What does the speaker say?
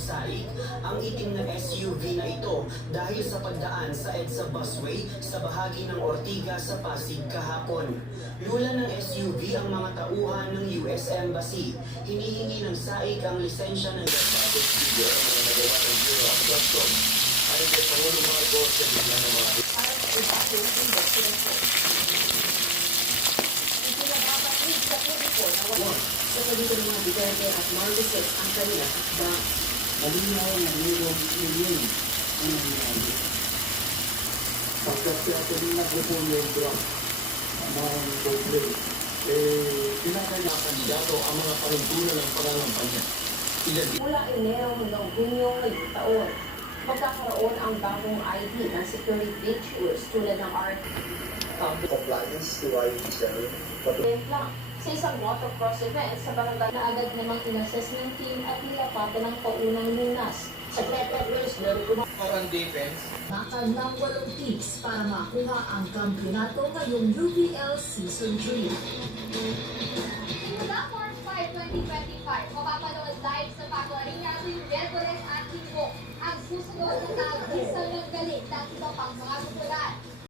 Saik ang itim na SUV na ito dahil sa pagdaan sa EDSA busway sa bahagi ng Ortiga sa Pasig kahapon. Lula ng SUV ang mga tauhan ng US Embassy. Hinihingi ng Saik ang lisensya ng Ayon kay Pangulong Marcos sa bigla ng mga sa pagitan ng mga Duterte at Marcos ang kanila hakbang. Malinaw na mayroong immune ang nangyari. Pagkat siya ito rin nagpupulo yung draft ng doble, kinakailangan kandidato ang mga panuntunan ng pangangampanya. Mula Enero hanggang Hunyo ngayong taon, magkakaroon ang bagong ID ng security features tulad ng compliance to ID7. lang. Sa isang motocross event sa barangay na agad namang inassess ng team at nilapatan ng paunang lunas. Sa Cleperos, Parang defense. Nakal ng 8 tips para makuha ang kampiyonato ngayong UPL Season 3. Simula March 5, 2025, mapapanood live sa Paco Arena tuwing Miyerkules at Linggo ang susunod na tawag sa naggalit ng iba pang mga susulat.